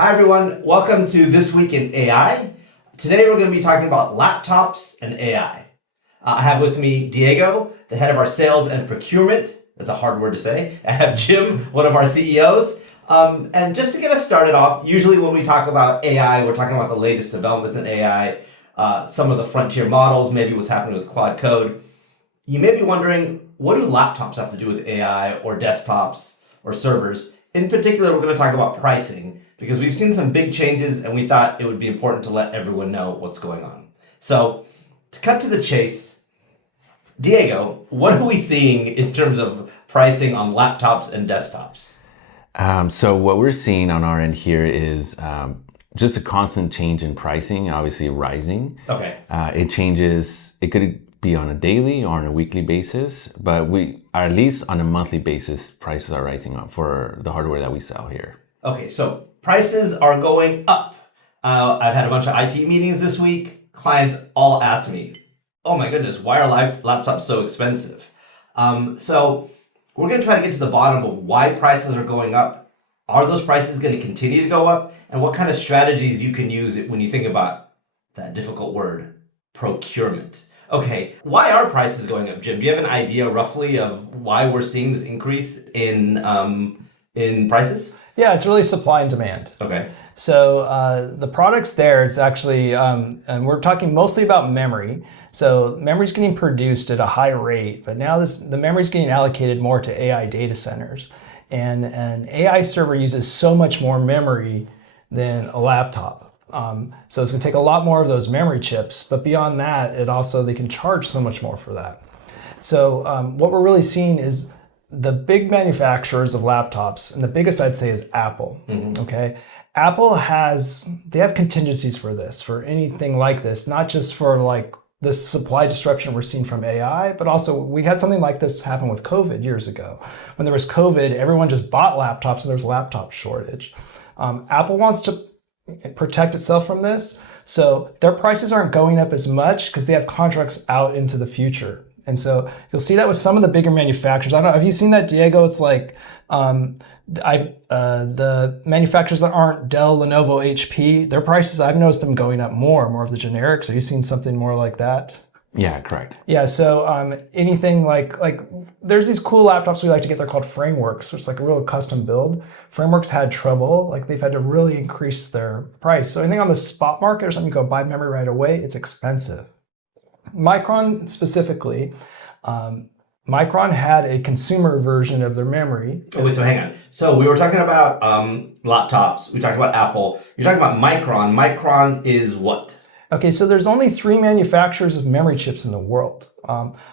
Hi everyone, welcome to This Week in AI. Today we're going to be talking about laptops and AI. I have with me Diego, the head of our sales and procurement. That's a hard word to say. I have Jim, one of our CEOs. And just to get us started off, usually when we talk about AI, we're talking about the latest developments in AI, some of the frontier models, maybe what's happening with Claude Code. You may be wondering, what do laptops have to do with AI or desktops or servers? In particular, we're going to talk about pricing because we've seen some big changes and we thought it would be important to let everyone know what's going on. So to cut to the chase, Diego, what are we seeing in terms of pricing on laptops and desktops? So what we're seeing on our end here is just a constant change in pricing, obviously rising. Okay. It changes, it could be on a daily or on a weekly basis, but we are at least on a monthly basis, prices are rising up for the hardware that we sell here. Okay, so prices are going up. I've had a bunch of IT meetings this week. Clients all ask me, oh my goodness, why are laptops so expensive? So we're going to try to get to the bottom of why prices are going up. Are those prices going to continue to go up? And what kind of strategies you can use when you think about that difficult word, procurement. Okay, why are prices going up, Jim? Do you have an idea roughly of why we're seeing this increase in prices? Yeah, it's really supply and demand. Okay. So the products there, it's actually, and we're talking mostly about memory. So memory's getting produced at a high rate, but now the memory's getting allocated more to AI data centers. And an AI server uses so much more memory than a laptop. So it's going to take a lot more of those memory chips, but beyond that, they can charge so much more for that. So what we're really seeing is the big manufacturers of laptops, and the biggest I'd say is Apple. Mm-hmm. Okay, Apple they have contingencies for this, for anything like this, not just for like this supply disruption we're seeing from AI, but also we had something like this happen with COVID years ago. When there was COVID, everyone just bought laptops and there was a laptop shortage. Apple wants to protect itself from this, so their prices aren't going up as much because they have contracts out into the future. And so you'll see that with some of the bigger manufacturers. I don't know, have you seen that, Diego? It's like the manufacturers that aren't Dell, Lenovo, HP, their prices, I've noticed them going up more of the generics. Have you seen something more like that? Yeah, correct. Yeah, so anything like there's these cool laptops we like to get, they're called frameworks, which is like a real custom build. Frameworks had trouble, like they've had to really increase their price. So anything on the spot market or something you go buy memory right away, it's expensive. Micron specifically, Micron had a consumer version of their memory. Oh, wait, so hang on. So we were talking about laptops, we talked about Apple, you're talking about Micron. Micron is what? Okay, so there's only 3 manufacturers of memory chips in the world.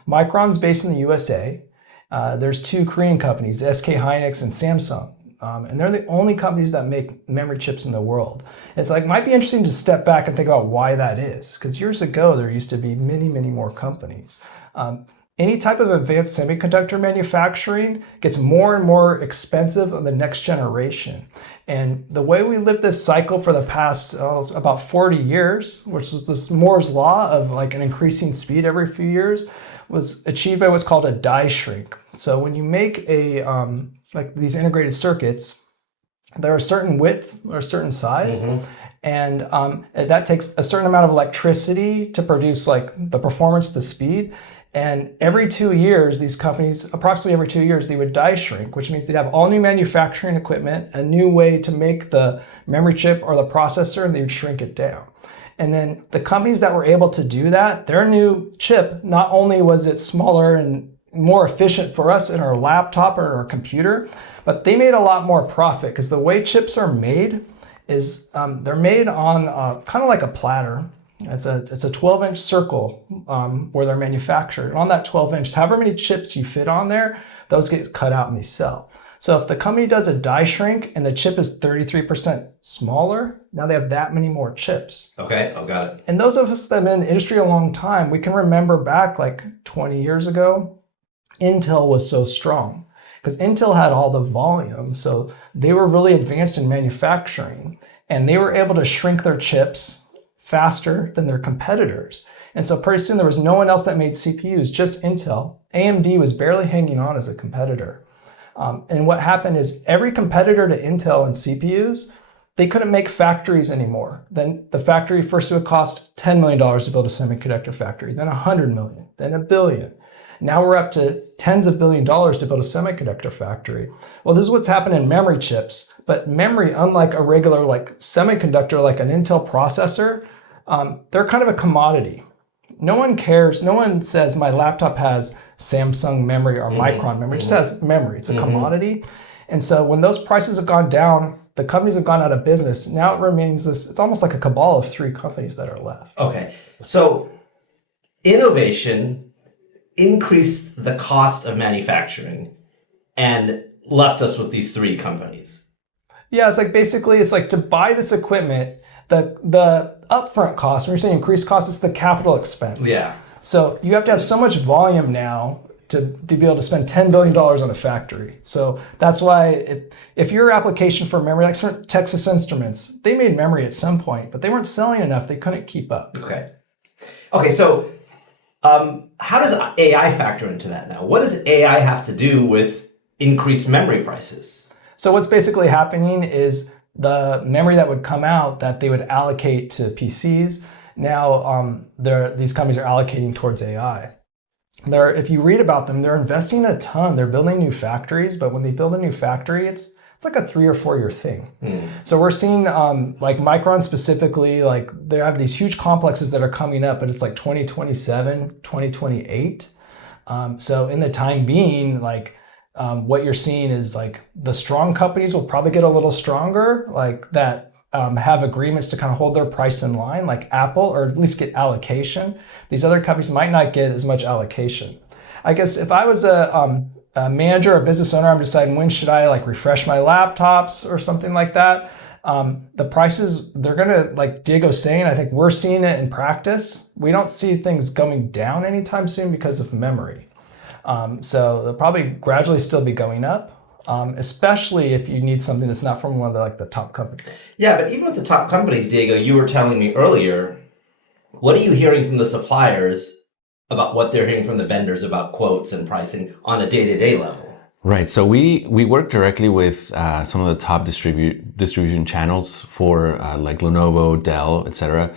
Micron's based in the USA. There's 2 Korean companies, SK Hynix and Samsung. And they're the only companies that make memory chips in the world. It's like, might be interesting to step back and think about why that is. Because years ago, there used to be many, many more companies. Any type of advanced semiconductor manufacturing gets more and more expensive on the next generation. And the way we lived this cycle for the past about 40 years, which is this Moore's law of like an increasing speed every few years, was achieved by what's called a die shrink. So when you make like these integrated circuits, they're a certain width or a certain size. Mm-hmm. And that takes a certain amount of electricity to produce like the performance, the speed. And every 2 years, these companies, approximately every 2 years, they would die shrink, which means they'd have all new manufacturing equipment, a new way to make the memory chip or the processor, and they would shrink it down. And then the companies that were able to do that, their new chip, not only was it smaller and more efficient for us in our laptop or our computer, but they made a lot more profit because the way chips are made is they're made on kind of like a platter. It's a 12-inch circle where they're manufactured. And on that 12-inch, however many chips you fit on there, those get cut out and they sell. So if the company does a die shrink and the chip is 33% smaller, now they have that many more chips. Okay, I've got it. And those of us that have been in the industry a long time, we can remember back like 20 years ago, Intel was so strong because Intel had all the volume. So they were really advanced in manufacturing and they were able to shrink their chips faster than their competitors. And so pretty soon there was no one else that made CPUs, just Intel. AMD was barely hanging on as a competitor. And what happened is every competitor to Intel in CPUs they couldn't make factories anymore. Then the factory first would cost $10 million to build a semiconductor factory, then $100 million, then $1 billion. Now we're up to tens of billion dollars to build a semiconductor factory. Well, this is what's happened in memory chips. But memory, unlike a regular like semiconductor, like an Intel processor, they're kind of a commodity. No one cares. No one says my laptop has Samsung memory or Micron memory. It just has memory. It's a commodity. And so when those prices have gone down, the companies have gone out of business. Now it remains this, it's almost like a cabal of 3 companies that are left. Okay. So innovation increased the cost of manufacturing and left us with these 3 companies. Yeah, it's like basically, it's like to buy this equipment, the upfront cost, when you're saying increased cost, it's the capital expense. Yeah. So you have to have so much volume now to be able to spend $10 billion on a factory. So that's why if your application for memory, like Texas Instruments, they made memory at some point, but they weren't selling enough. They couldn't keep up. Okay, so how does AI factor into that now? What does AI have to do with increased memory prices? So what's basically happening is the memory that would come out that they would allocate to PCs, now these companies are allocating towards AI. If you read about them, they're investing a ton. They're building new factories, but when they build a new factory, it's like a 3 or 4 year thing. So we're seeing like Micron specifically, like they have these huge complexes that are coming up, but it's like 2027, 2028. So in the time being, like what you're seeing is like the strong companies will probably get a little stronger, like that have agreements to kind of hold their price in line, like Apple, or at least get allocation. These other companies might not get as much allocation. I guess if I was a manager or a business owner, I'm deciding when should I like refresh my laptops or something like that. The prices, they're gonna, like Diego's saying, I think we're seeing it in practice. We don't see things going down anytime soon because of memory. So they'll probably gradually still be going up. Especially if you need something that's not from one of the top companies. Yeah, but even with the top companies, Diego, you were telling me earlier, what are you hearing from the suppliers about what they're hearing from the vendors about quotes and pricing on a day-to-day level? Right. So we work directly with some of the top distribution channels for like Lenovo, Dell, etc.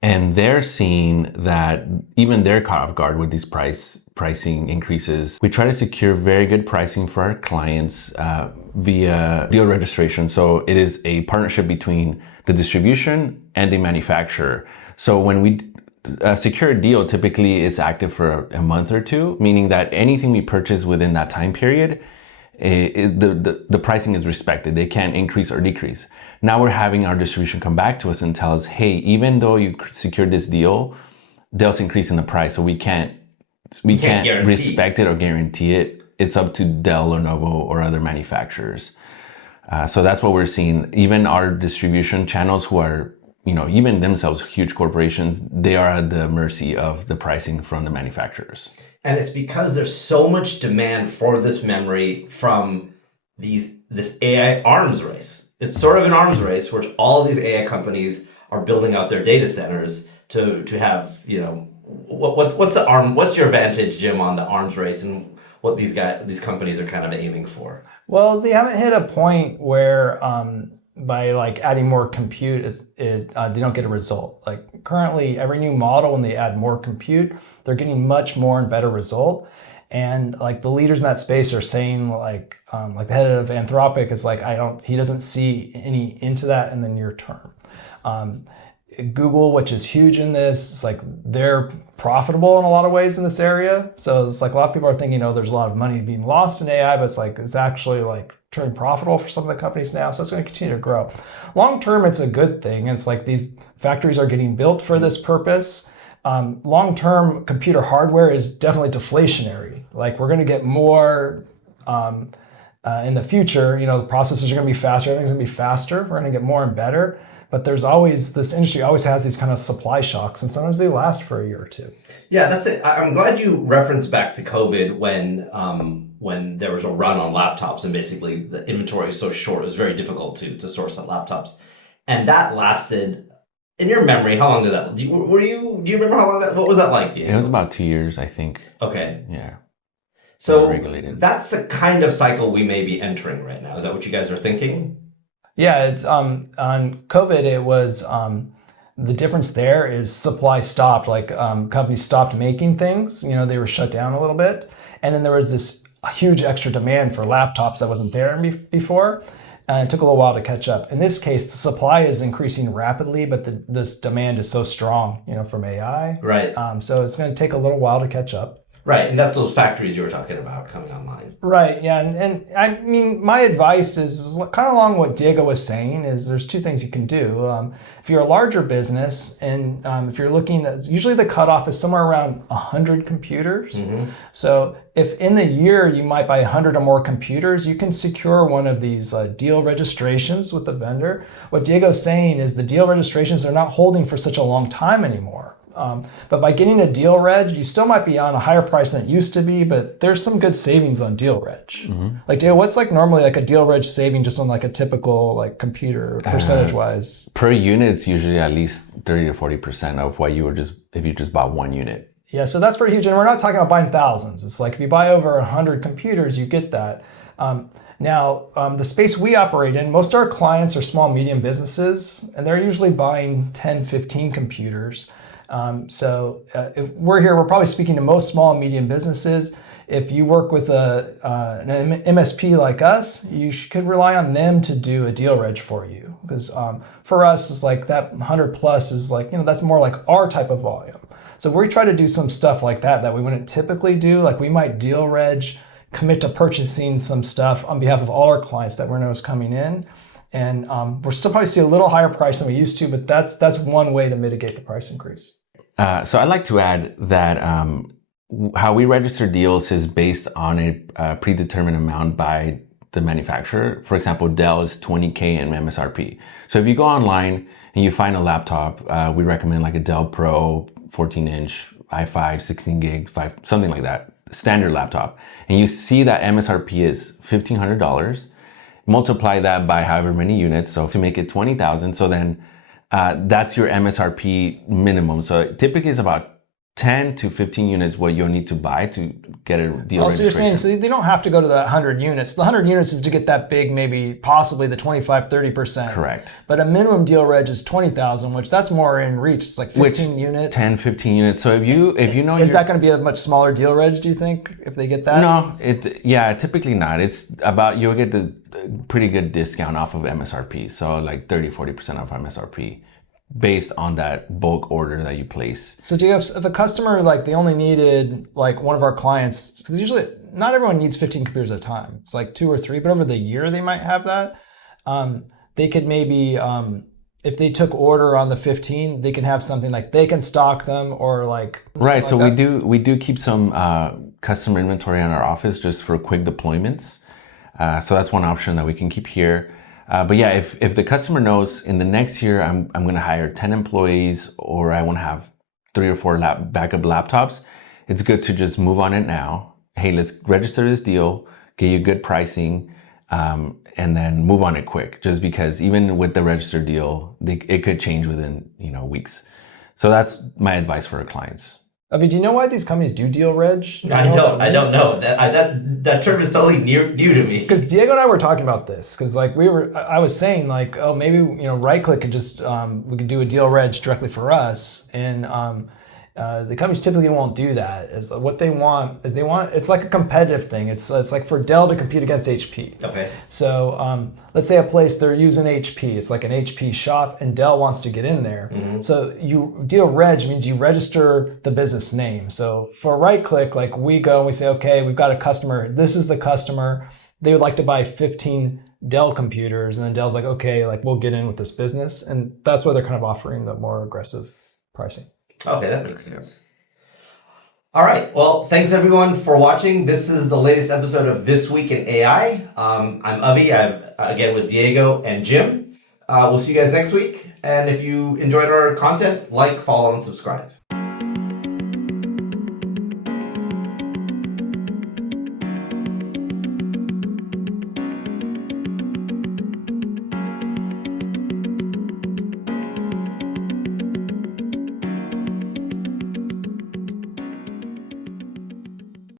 And they're seeing that even they're caught off guard with these pricing increases. We try to secure very good pricing for our clients via deal registration. So it is a partnership between the distribution and the manufacturer. So when we secure a deal, typically it's active for a month or 2, meaning that anything we purchase within that time period, the pricing is respected. They can't increase or decrease. Now we're having our distribution come back to us and tell us, hey, even though you secured this deal, Dell's increasing the price, so we can't respect it or guarantee it. It's up to Dell, Lenovo, or other manufacturers. So that's what we're seeing. Even our distribution channels, who are, even themselves huge corporations, they are at the mercy of the pricing from the manufacturers. And it's because there's so much demand for this memory from this AI arms race. It's sort of an arms race where all of these AI companies are building out their data centers to have, what's your advantage, Jim, on the arms race and what these companies are kind of aiming for? Well, they haven't hit a point where by like adding more compute, they don't get a result. Like currently, every new model, when they add more compute, they're getting much more and better result. And like the leaders in that space are saying, like the head of Anthropic is like, he doesn't see any into that in the near term. Google, which is huge in this, it's like they're profitable in a lot of ways in this area. So it's like a lot of people are thinking, there's a lot of money being lost in AI, but it's actually like turning profitable for some of the companies now. So it's going to continue to grow. Long term, it's a good thing. It's like these factories are getting built for this purpose. Long term, computer hardware is definitely deflationary. Like we're going to get more in the future. The processors are going to be faster. Everything's going to be faster. We're going to get more and better. But there's always, this industry always has these kind of supply shocks, and sometimes they last for a year or 2. Yeah, that's it. I'm glad you referenced back to COVID when there was a run on laptops and basically the inventory was so short, it was very difficult to source on laptops. And that lasted, in your memory, how long did that, do you remember how long what was that like to you? It was about 2 years, I think. Okay. Yeah. So regulated. That's the kind of cycle we may be entering right now. Is that what you guys are thinking? Yeah, it's on COVID. It was the difference there is supply stopped. Like companies stopped making things. You know, they were shut down a little bit, and then there was this huge extra demand for laptops that wasn't there before. And it took a little while to catch up. In this case, the supply is increasing rapidly, but this demand is so strong, you know, from AI. Right. So it's going to take a little while to catch up. Right, and that's those factories you were talking about coming online. Right, yeah, and I mean, my advice is kind of along what Diego was saying, is there's two things you can do. If you're a larger business, and if you're looking at, usually the cutoff is somewhere around 100 computers. Mm-hmm. So if in the year you might buy 100 or more computers, you can secure one of these deal registrations with the vendor. What Diego's saying is the deal registrations are not holding for such a long time anymore. But by getting a deal reg, you still might be on a higher price than it used to be, but there's some good savings on deal reg. Mm-hmm. Like, Diego, what's like normally like a deal reg saving just on like a typical like computer percentage wise? Per unit, it's usually at least 30 to 40% of what you would if you just bought one unit. Yeah, so that's pretty huge. And we're not talking about buying thousands. It's like if you buy over 100 computers, you get that. Now, the space we operate in, most of our clients are small, medium businesses, and they're usually buying 10, 15 computers. So if we're here, we're probably speaking to most small and medium businesses. If you work with an MSP like us, you could rely on them to do a deal reg for you. Because for us, it's like that 100 plus is like, you know, that's more like our type of volume. So we try to do some stuff like that we wouldn't typically do. Like we might deal reg, commit to purchasing some stuff on behalf of all our clients that we know is coming in. And we'll still probably see a little higher price than we used to, but that's one way to mitigate the price increase. So I'd like to add that how we register deals is based on a predetermined amount by the manufacturer. For example, Dell is 20K in MSRP. So if you go online and you find a laptop, we recommend like a Dell Pro 14-inch i5, 16 gig, something like that, standard laptop. And you see that MSRP is $1,500. Multiply that by however many units, so to make it 20,000, so then that's your MSRP minimum. So typically it's about 10 to 15 units what you'll need to buy to get a deal registration. So you're saying, so they don't have to go to the 100 units. The 100 units is to get that big, maybe possibly the 25, 30%. Correct. But a minimum deal reg is 20,000, which that's more in reach. It's like 15 units. 10, 15 units. So if you know, is that going to be a much smaller deal reg, do you think, if they get that? No, typically not. It's about, you'll get the pretty good discount off of MSRP. So like 30, 40% off MSRP. Based on that bulk order that you place. So do you have, if a customer, like they only needed like one of our clients, because usually not everyone needs 15 computers at a time. It's like 2 or 3, but over the year they might have that. They could maybe, if they took order on the 15, they can have something like they can stock them or like. Right, so like we do keep some customer inventory in our office just for quick deployments. So that's one option that we can keep here. But yeah, if the customer knows in the next year I'm going to hire 10 employees or I want to have 3 or 4 backup laptops, it's good to just move on it now. Hey, let's register this deal, get you good pricing, and then move on it quick. Just because even with the registered deal, it could change within weeks. So that's my advice for our clients. Avi, do you know why these companies do deal reg? I don't know. That term is totally new to me. Because Diego and I were talking about this. Because like I was saying like, oh, maybe right click could just we could do a deal reg directly for us, and the companies typically won't do that. Is what they want is it's like a competitive thing. It's like for Dell to compete against HP. Okay. So let's say a place they're using HP. It's like an HP shop, and Dell wants to get in there. Mm-hmm. So you deal reg means you register the business name. So for right click, like we go and we say, okay, we've got a customer. This is the customer. They would like to buy 15 Dell computers, and then Dell's like, okay, like we'll get in with this business, and that's why they're kind of offering the more aggressive pricing. Okay, that makes sense. All right. Well, thanks everyone for watching. This is the latest episode of This Week in AI. I'm Avi. I'm again with Diego and Jim. We'll see you guys next week. And if you enjoyed our content, like, follow, and subscribe.